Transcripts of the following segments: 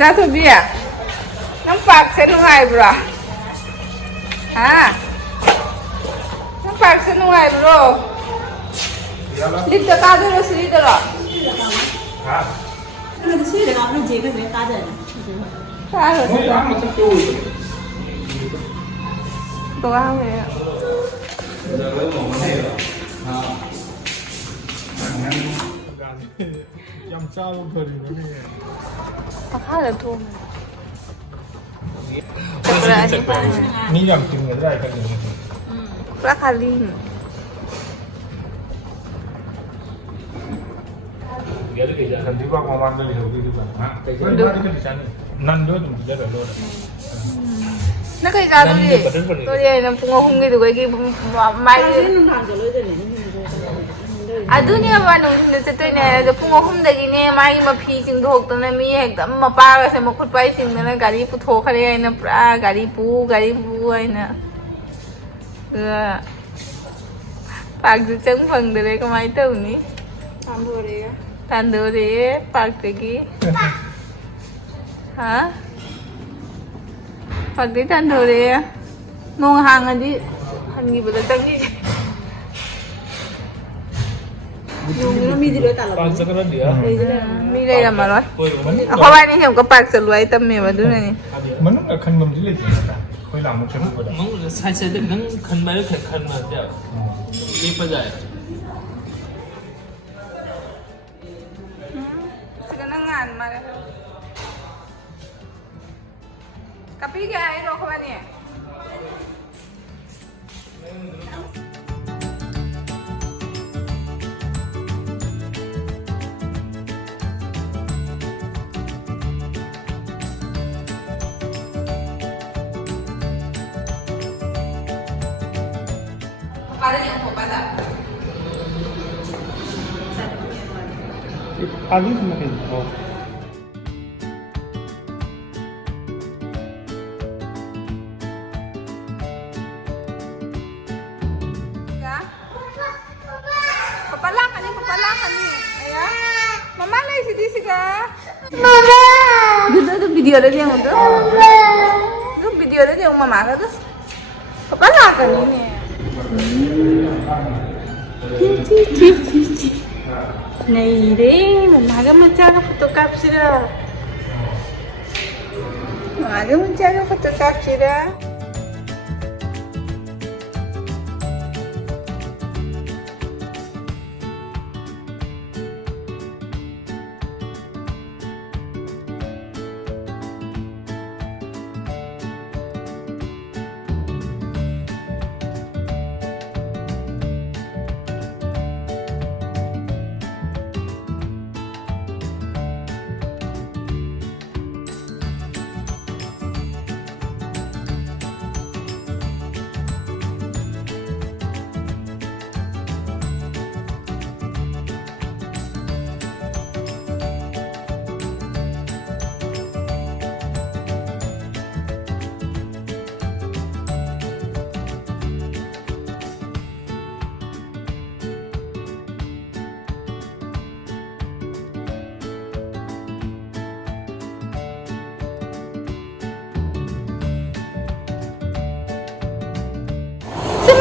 จ้าทุเบียน้ำปากเส้นหายบรอฮะน้ำปากเส้นหายบรอลิตรका दे रहा सिली दरा हाँ那个去的啊，那几个没发展呢。क्या हो वो यहाँ मतलब क्यों हुई तो आ गए हाँ ยำเจ้าเธอดีนะนี่ เขาฆ่าแล้วทุ่มแต่กระอันนี้ไป นี่ยำกินกันได้กันเลย ราคาลิง kan di bawah mama dari hobi di bawah ah kayak gitu di sana nan do di jalan do นั่นคือการตัวนี้ตัวนี้นะพุงหุ่งกี่ตัวกี่ไม่ 他是能看着了的呢，你อะดูเนี่ยวันนู้นจะตัวเนี่ยจะพุงหุ่งแต่กี่เนี่ยไม่มาพีจึงถูกตัวนั้นมีเหตุมาป้าก็ใส่มาขุดไปสิ่งนั้นการีพุทโธเขาเรียกนะปลาการีปูไอ้นะปากจะจังฟังเดี๋ยวก็ไม่เท่านี้ 看不了呀。 tandoori pag tegi ha pag di tandoori nung hanga di hangi bala tangi有米的了，打了。 pas sekarang dia mi gay la malot mana ako ba ni hem ko pag sa luai tam me wadu na ni mana nggak kan memilih dia kau lama kan pada mong sai được nâng khăn mấy cái khăn mà theo đi bao giờ sigana ngan ma kapi ga ai ro ko ba ni Para yang mau pada. pagi semakin oh Ya. Papalakan ni. Ayah. Mama lagi sini sih kak. Mama. Itu video ada yang itu. Itu video ada yang mama kan tuh. Papalakan ini. नहीं रे मम्मा मजा का photo capture मम्मा मजा का photo capture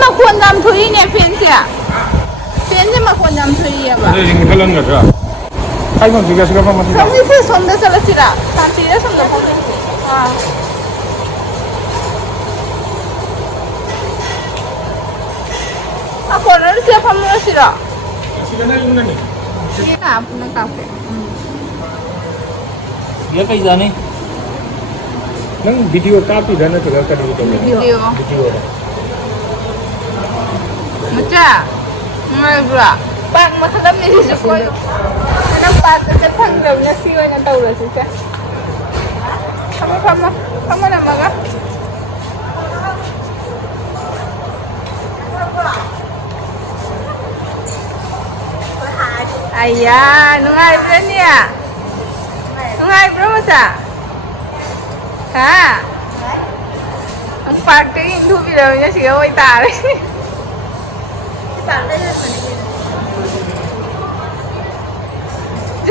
มาควรนำทุยเนี่ยเพียนเสียเพียนจะมาควรนำทุยอะบ่ ada yang jalan nggak ada kayak mau juga siapa masih เขาไม่ใช่สมเด็จสารสิระตามตีได้สมเด็จพ่อเป็นสิอ่ะคนนั้นเสียพม่าสิระ siapa yang mana nih นี่ค่ะพูนักกาแฟ dia kayak gini nang video tapi dan itu kan itu วิดีโอ video มาจ้าไม่รู้ละปากมาขลับนี่จะคุยน้ำปากจะพังเดี๋ยวนี้สิวันนั้นตัวเลยสิจ้ะทำมาหน่อยมั้งอ่ะ Ayan, nungay pa niya. Nungay pa mo sa. Ha? Ang pagtingin tubi daw niya siya ay tari.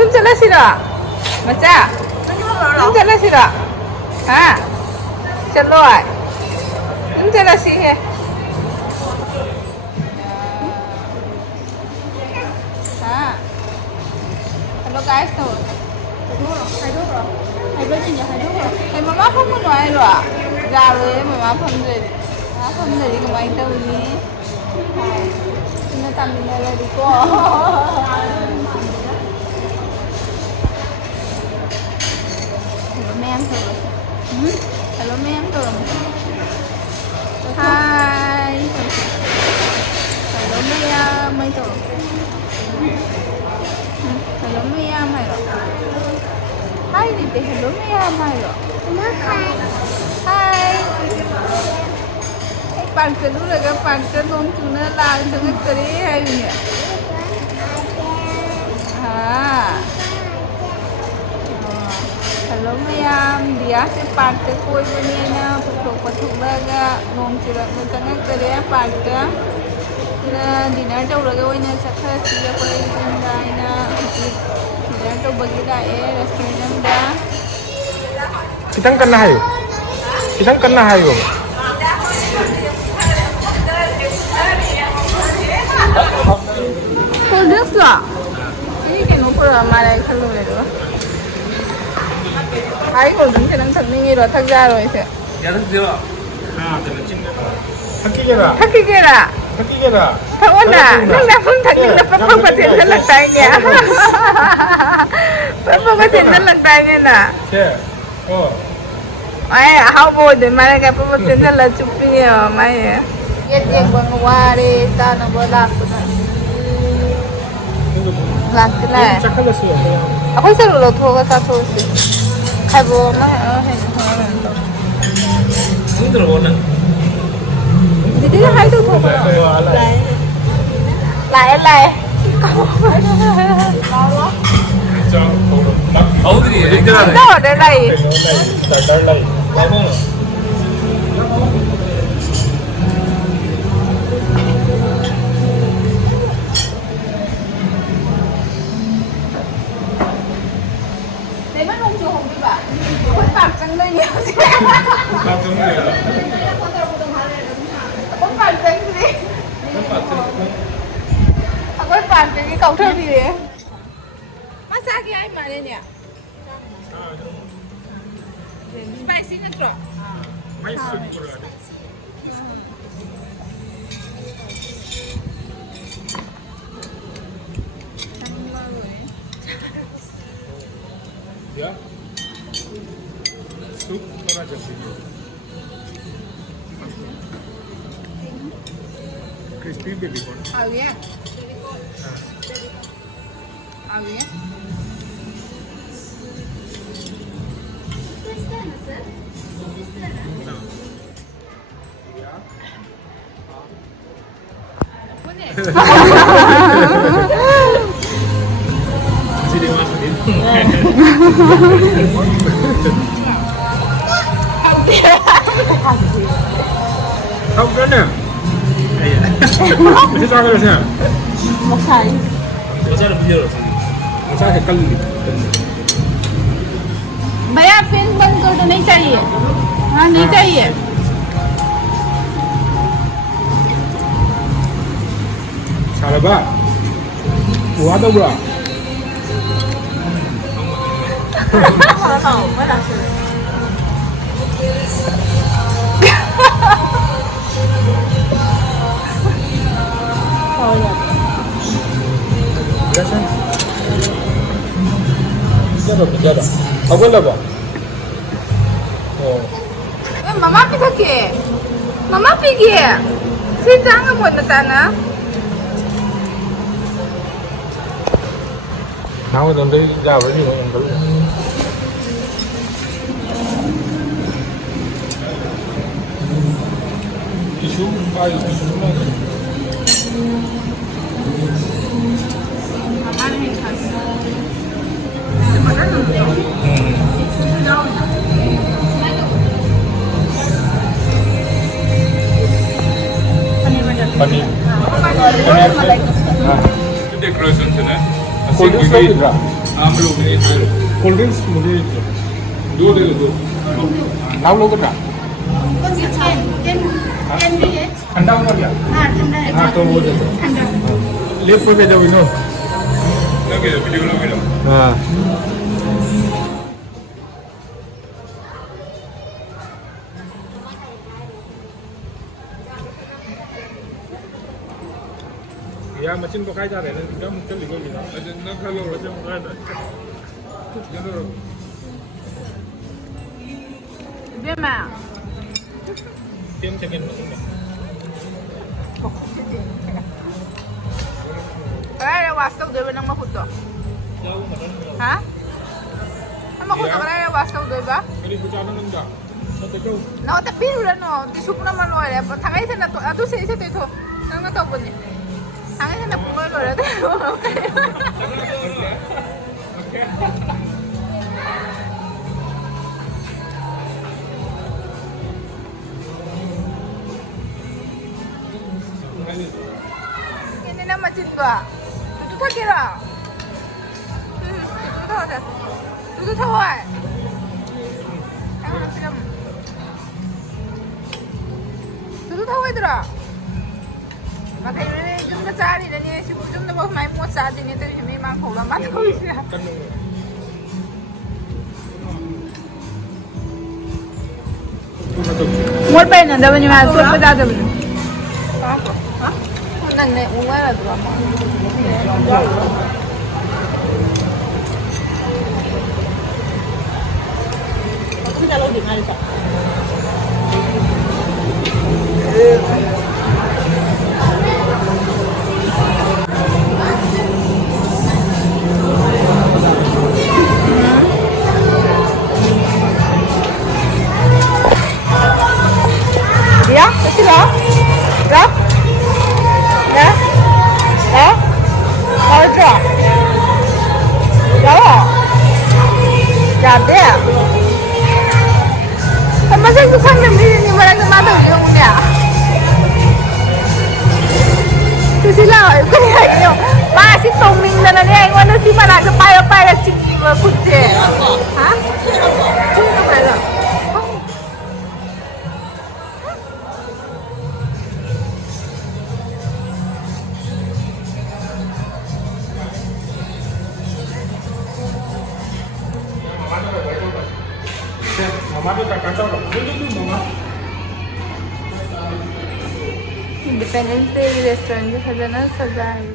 좀 잘라시라. 맞자? 좀 잘라시라. 아, 잘라와. 좀 잘라시 해. 아, hello guys, đâu rồi? Hai đứa gì nhỉ? Hai đứa rồi. Thì mama không có nói rồi à? Ra rồi mama không rồi. Mama không rồi thì mày đâu đi? Nó tầm đi này đi qua. Hello ma'am thôi. Hello ma'am thôi. Hi. Hello ma'am mày thôi. Hello ma'am mày rồi. Hi dito, hello ma'am mày rồi. Hi. Pagka dulu kan pagka nung tuna lang sangat teri hai ni. Ha. Hello ma'am, dia si pagka koi bani na pathuk laga nung churak na sangat teri pagka. Na dinner tau laga wai na sakha siya koi indai na dinner tau bagi da restaurant da. Kitang kan na hayo. Kitang kan na hayo. Cold drinks lah. Ini kan umpur mana kalau ni tu. Hai cold drinks sedang sambil ni dah tak jauh itu. Ya thức chưa? Hakikera. Hakikera. Hakikera. Tahu tak? Nang dapat tak ni dapat apa macam nak tanya. Apa macam nak tanya nak? Che. Oh. Ay, how bold mana kan apa macam nak cuci ya, mai. Ye tiang bangwari tanah bolak tu. Laki lah. Cakap lah sih. Aku selalu lo thua ka thua si. Khai bo ma hai thua na. Không được nè. Didi hai tu thua. Lại. Ấu thì đi chơi này. Đâu ở đây này? Dar lagi. Bagus. Đấy mất không chú Hồng đi bà. Khuất bạc trắng đây nhiều gì. Khuất bạc trắng gì? Khuất bạc trắng cái cầu thơ gì đấy? Massage cái anh mà đây nhỉ? Spicy nữa rồi. Mai sup. Ya. Sup थोड़ा जल्दी. Crispy baby corn. Ao nhé. Ao nhé. Masih dimasukin. Không cái nè. Cái sao cái nè. Một xài. Masa ada video sini. Masa है कल. भैया फिर बंद कर दो नहीं चाहिए हाँ नहीं चाहिए Salah ba? Buat apa bro? Biasa. Biasa. Apa lagi? Oh. Mama pergi Mama pergi saya jangan buat di sana Nào rồi đây ra với gì mà không Tisu, ayo tisu mana? Mama ni khas Panik. Itu decoration sana. Cold drinks लोगे हम लोग नहीं खा रहे cold drinks मुझे दो दे दो नाम लोगे ना कौन सी टेन भी है ठंडा होगा क्या हाँ ठंडा है हाँ तो वो दे दो ठंडा लेफ्ट पे जाओ इनो लगे वीडियो लगे हाँ या मशीन को काय जा रहे हैं एकदम चल लिखो ना न खा लो वैसे मंगा ना चलो Biết mà. Team second Cái này là sâu đời bên năng mà phụt rồi. Hả? Nó mà phụt rồi cái này là sâu đời ba? ini bukan nanda satu Nó tập biết rồi nó, đi sụp nó mà lôi đấy. Thằng ấy thế là tôi sẽ tôi thôi. Nó có tao bên này. Thằng ấy thế là cũng lôi rồi đấy. Ini nama cinta. Itu tak kira. Itu tahu tak? Itu tahu ay. Itu tahu itu lah. Makanya ini chúng ta cari dan ini si chúng ta bawa main muat saat ini tu ini memang kau lama tu ya. Muat bayi nanda punya mana tu apa dah tu? Hah? Nang ne umai lah tu apa? Aku kalau dengar itu. Dia, kasih lah. Dah. Ya. Ya. Kau cak. Jawab. Jadi. Sama saya tu kan ni barang tu mana tu yang dia. Tu sila, kau ni ayo. Masih tongming dan ni ayo mana si mana tu payah cik kunci. Hah? Kunci apa lah? mama tu tak kacau tak dulu mama Independence Day restaurant जो सजाना सजा है